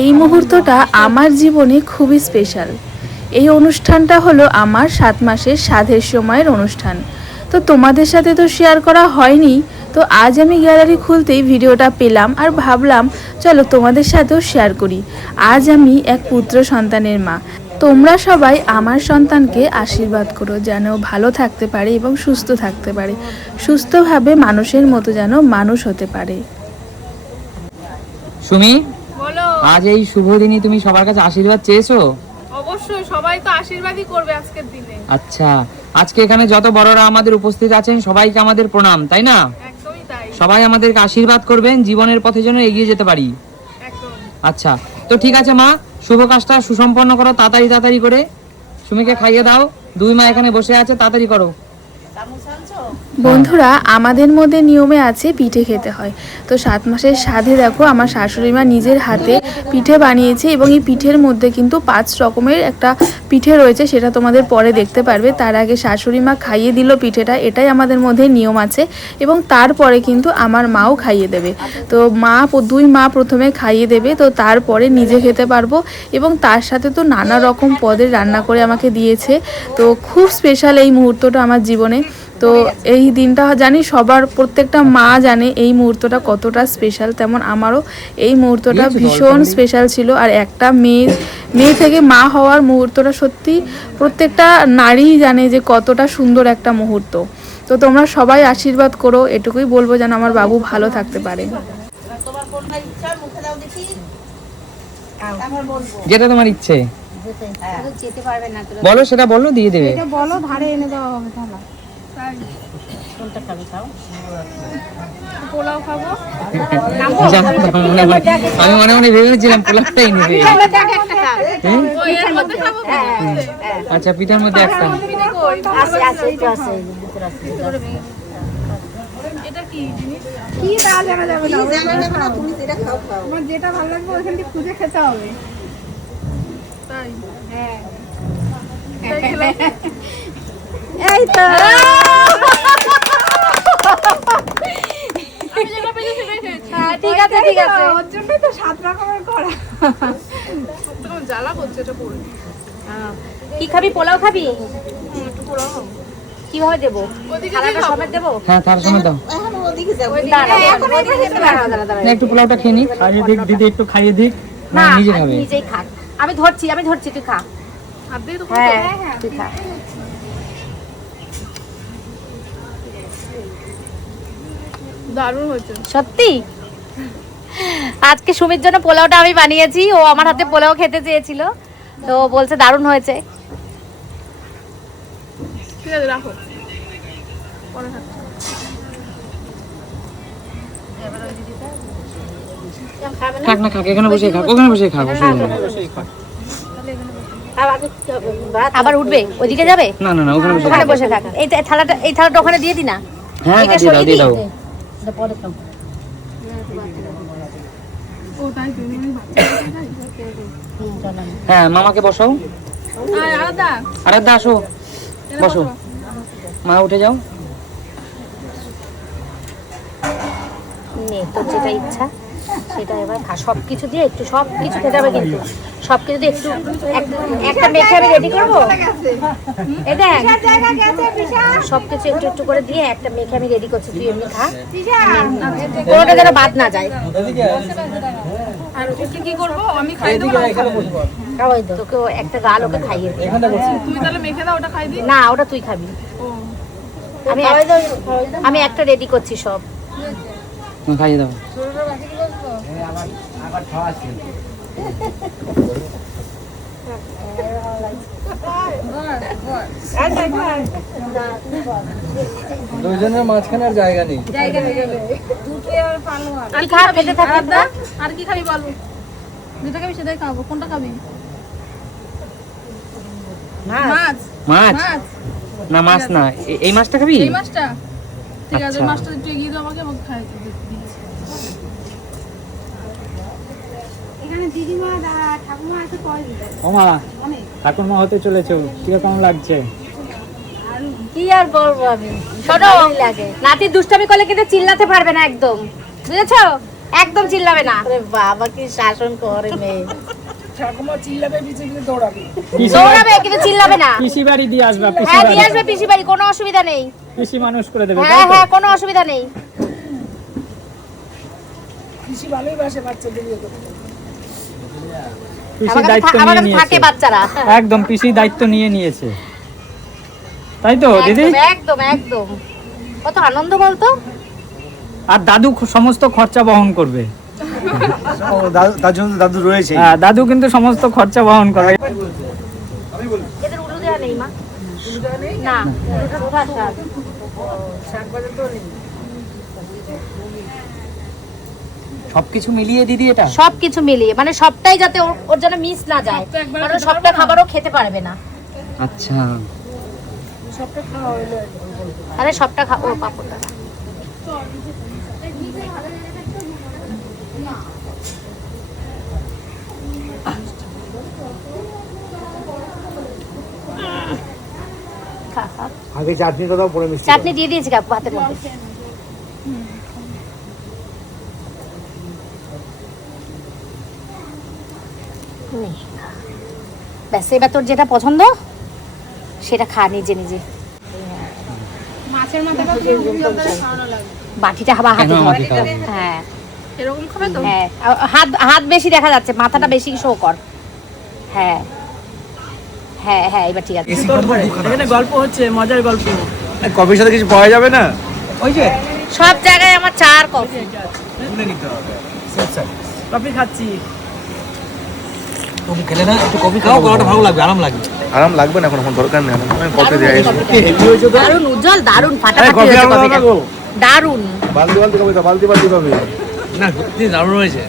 এই মুহূর্তটা আমার জীবনে খুবই স্পেশাল। এই অনুষ্ঠানটা হলো আমার 7 মাসের সাধের সময়ের অনুষ্ঠান। তো তোমাদের সাথে তো শেয়ার করা হয়নি, তো আজ আমি গ্যালারি খুলতেই ভিডিওটা পেলাম আর ভাবলাম চলো তোমাদের সাথেও শেয়ার করি। আজ আমি এক পুত্র সন্তানের মা। তোমরা সবাই আমার সন্তানকে আশীর্বাদ করো যেন ভালো থাকতে পারে এবং সুস্থ থাকতে পারে, সুস্থভাবে মানুষের মতো যেন মানুষ হতে পারে। সুমি, বলো। আজ এই শুভ দিনে তুমি সবার কাছে আশীর্বাদ চেয়েছো? অবশ্যই, সবাই তো আশীর্বাদই করবে আজকের দিনে। আচ্ছা, আজকে এখানে যত বড়রা আমাদের উপস্থিত আছেন সবাইকে আমাদের প্রণাম, তাই না? একদমই তাই। সবাই আমাদেরকে আশীর্বাদ করবেন জীবনের পথে যেন এগিয়ে যেতে পারি। একদম। আচ্ছা, তো ঠিক আছে মা, শুভ কাজটা সুসম্পন্ন করো, তাড়াতাড়ি করে সুমিকে খাইয়ে দাও। দুই মা এখানে বসে আছে, তাড়াতাড়ি করো। বন্ধুরা, আমাদের মধ্যে নিয়মে আছে পিঠে খেতে হয়। তো 7 মাসের সাধে দেখো আমার শাশুড়ি মা নিজের হাতে পিঠে বানিয়েছে এবং এই পিঠের মধ্যে কিন্তু 5 রকমের একটা পিঠে রয়েছে, সেটা তোমাদের পরে দেখতে পারবে। তার আগে শাশুড়ি মা খাইয়ে দিল পিঠেটা, এটাই আমাদের মধ্যে নিয়ম আছে। এবং তারপরে কিন্তু আমার মাও খাইয়ে দেবে। তো দুই মা প্রথমে খাইয়ে দেবে, তো তারপরে নিজে খেতে পারবো। এবং তার সাথে তো নানা রকম পদের রান্না করে আমাকে দিয়েছে। তো খুব স্পেশাল এই মুহূর্তটা আমার জীবনে। তো এই দিনটা জানি সবার, প্রত্যেকটা মা জানে এই মুহূর্তটা কতটা স্পেশাল, তেমন আমারও এই মুহূর্তটা ভীষণ স্পেশাল ছিল। আর একটা মেয়ে থেকে মা হওয়ার মুহূর্তটা সত্যি প্রত্যেকটা নারী জানে যে কতটা সুন্দর একটা মুহূর্ত। তো তোমরা সবাই আশীর্বাদ করো, এটুকুই বলবো যেন আমার বাবু ভালো থাকতে পারে। যেটা তোমার ইচ্ছে বলো, সেটা বলো, দিয়ে দেবে। বলো, ধারে এনে দেওয়া হবে তাহলে। পোলাও খাবো। আমি মনে মনে ভেবেছিলাম পোলাওটাই নেবে। ওই এর মধ্যে খাবো। আচ্ছা, পিঠার মধ্যে একটা। এটা কি জিনিস? কি তা জানা যাবে না, তুমি যেটা খাও তোমার যেটা ভালো লাগবে ওখান থেকে খুঁজে খেতে হবে। তাই। হ্যাঁ, তাই খেলাম। এই তো আমি যেটা পেয়েছি সেটাই খেয়েছি। ঠিক আছে ওর জন্যই তো 7 রকমের করা। তখন জ্বালা করছে এটা পড়ে। কি খাবি? পোলাও খাবি? একটু পোলাও খাবো। কিভাবে দেবো? ওদিকে থালাটা সমেত দেবো? হ্যাঁ, তার সময় দাও দাঁড়া। না, একটু পোলাওটা খেয়ে নি। খাইয়ে দিক দিদি, একটু খাইয়ে দিক। না, না, নিজে খাবে। নিজেই খা। আমি ধরছি, তুই খা। হাত দিয়ে তো হ্যাঁ, তুই খা। দারুণ হয়েছে। সত্যি আজকে সুমির জন্য পোলাওটা আমি বানিয়েছি। ও আমার হাতে পোলাও খেতে চেয়েছিল, তো বলছে দারুণ হয়েছে। ঠিক আছে, রাখো। পরে খাচ্ছি। খাক না, খাক, এখানে বসে খাক, ওখানে বসে খাক। আবার উঠবে? ওইদিকে যাবে? না, ওখানে বসে ওখানে খাক। বসে থাক। এই থালাটা ওখানে দিয়ে দি না। হ্যাঁ, এটা দিয়ে দাও, সরিয়ে দিয়ে দিই? দাও। ও তাই তো, হ্যাঁ, মামাকে বসাও। আলাদা। আরাধ্যা, আসো, বসো। মা, উঠে যাও। নে, তোর যেটা ইচ্ছা সেটা এবার খা। সবকিছু দিয়ে একটু, সবকিছু খেতে হবে কিন্তু সবকিছু দিয়ে একটু একটা মেখে আমি রেডি করবো। এই দেখ, সবকিছু একটু একটু করে দিয়ে একটা মেখে আমি রেডি করছি। তুই এমনি খা, কোনোটা যেন বাদ না যায়। আর ওকে কি করবো? আমি খাই দেবো। খাওয়াই তো তোকে একটা গাল ওকে খাইয়ে দে। তুমি তাহলে মেখে দাও, ওটা খাই দিই। না, ওটা তুই খাবি। ও, আমি একটা রেডি করছি সব। খাইয়ে দাও। দুজনের মাঝখানে আর জায়গা নেই। তুই খা, খেতে থাক। আর কি খাবি বল? যেটা খাবি সেটাই খাবো। কোনটা খাবি? মাছ। মাছ? না, মাছ না, এই মাছটা খাবি? এই মাছটা? ঠিক আছে, আচ্ছা। মাছটা একটু এগিয়ে দাও আমাকে খাই দিচ্ছি। এখানে দিদিমা ঠাকুমা আছে কয়দিন? ওমা, ঠাকুরমা হতে চলেছে, কিরকম লাগছে? কি আর বলবো আমি। শোনো, নাতি দুষ্টামি করলে কিন্তু চিল্লাতে পারবে না একদম, বুঝেছো? একদম চিল্লাবে না। বাবা কি শাসন করে মেয়ে। দৌড়াবে কিন্তু চিল্লাবে না। পিসি বাড়ি দিয়ে আসবা, পিসি হ্যাঁ বাড়ি দিয়ে আসবে পিসি বাড়ি, কোনো অসুবিধা নেই। পিসি মানুষ করে দেবে, হ্যাঁ তাই তো? হ্যাঁ কোনো অসুবিধা নেই। পিসি আমার দায়িত্ব কাছে আমার নিয়ে কাছে থাকে নিয়েছে, বাচ্চারা। একদম পিসি দায়িত্ব নিয়ে নিয়েছে, তাই তো দিদি? একদম একদম একদম। কত আনন্দ বলতো। আর দাদু সমস্ত খরচা বহন করবে। তার জন্য দাদু রয়েছে। হ্যাঁ, দাদু কিন্তু সমস্ত খরচা বহন করবে। এদের উলু দেওয়া নেই মা? না, উলুটা কোথায় শাক? সবকিছু মিলিয়ে দিদি এটা সবকিছু মিলিয়ে মানে সবটাই যাতে ওর যেন মিস না যায়, কারণ সবটা খাবারও খেতে পারবে না। আচ্ছা তাহলে সবটা ও পাপড়টা না। খা, খা। আগে চাটনির কথাও পরে মিষ্টি। চাটনি দিয়ে দিয়েছি কাকু হাতের মধ্যে। নে, খা। ব্যাস এবার তোর যেটা পছন্দ সেটা খা নিজে নিজে। মাছের মাথাটা খাওয়ানো লাগবে। বাটিটা হাতে কেন ধর। আমাকে খাওয়াবে? হ্যাঁ এরকম খাবে তো? হ্যাঁ হাত হাত বেশি দেখা যাচ্ছে, মাথাটা বেশি শো কর। হ্যাঁ হ্যাঁ হ্যাঁ এবার ঠিক আছে। এখানে গল্প হচ্ছে, মজার গল্প। কফির সাথে কিছু পাওয়া যাবে না? সব জায়গায় আমার চা আর কফি। তুলে নিতে হবে। কফি খাচ্ছি। তুমি খেলে না একটু কফি খাও, গলাটা ভালো লাগবে, আরাম লাগবে। আরাম লাগবে না, এখন এখন দরকার নেই, আমি কফি দিয়ে আসি। দারুন উজ্জ্বল, দারুন ফাটাফাটি কফি হয়েছে আরো কফিটা। দাও। দারুন। বালতি বালতি কফি দাও, বালতি বালতি কফি। না সত্যি দারুণ হয়েছে।